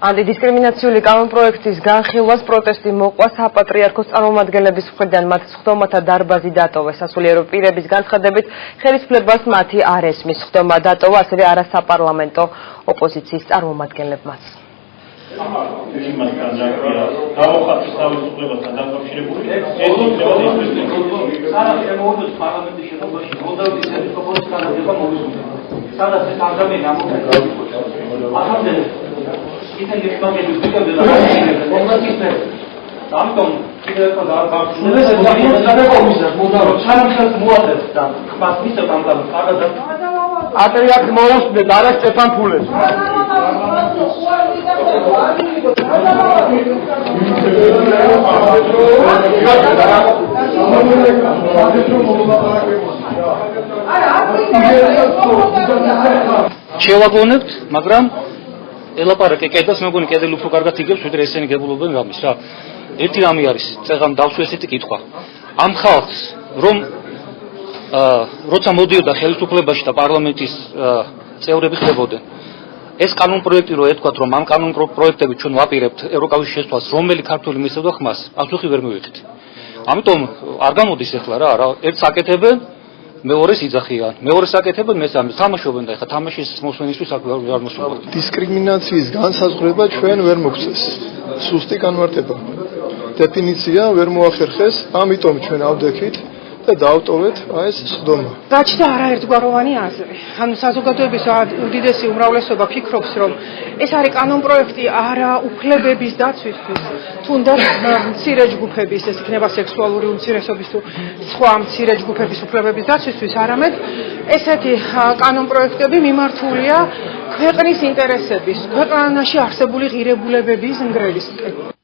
Антидискრიმინაციული კანონპროექტის განხილვას პროტესტი მოყვა საპატრიარქოს წარმომადგენლების მხრიდან მათ სხდომათა დარბაზი დატოვეს. სასულიერო პირების განცხადებით ხელისუფლებას მათი არ ესმის სხდომა დატოვა ასევე არასაპარლამენტო ოპოზიციის წარმომადგენლებმაც. Patriarch მოუსმენთ არა სტეფან ფულეს. შევაგონებთ, მაგრამ ელაპარაკე კედას მეგონი კედელი უფრო კარგად იგებს, ვიდრე ესენი გებულობენ რამის რა. ერთი რამე არის, წეგან დავსვი ესეთი კითხვა. ამ ხალხს რომ როცა მოდიოდა ხელისუფლებაში და პარლამენტის წევრები ხდებოდნენ, ეს კანონპროექტი რო ეთქვათ, რომ ამ კანონპროექტებით ჩვენ ვაპირებთ ევროკავშირის შესვლას, რომელი ქართული მისევდა ხმას, პასუხი ვერ მივიღეთ. ამიტომ არ გამოდის ახლა რა, ერთს აკეთებენ, მეორეს იძახიან, მეორეს აკეთებენ, მესამეს თამაშობენ და ახლა თამაშის მოსვენისთვის აქ არ მოსულობთ. დისკრიმინაციის განსაზღვრება ჩვენ ვერ მოგწეს. სუსტი განმარტება. დეფინიცია ვერ მოახერხეს, ამიტომ ჩვენ ავდექით და დავტოვეთ ეს სხდომა. გაჩნდა არაერთგვაროვანი აზრი. ანუ საზოგადოების უდიდესი უმრავლესობა ფიქრობს, რომ ეს არის კანონპროექტი არა უფლებების დაცვისთვის, თუნდაც მცირე ჯგუფების, ეს იქნება სექსუალური უმცირესობის თუ სხვა მცირე ჯგუფების უფლებების დაცვისთვის, არამედ ესეთი კანონპროექტები მიმართულია ქვეყნის ინტერესების, ქვეყანაში არსებული ღირებულებების ნგრევისკენ.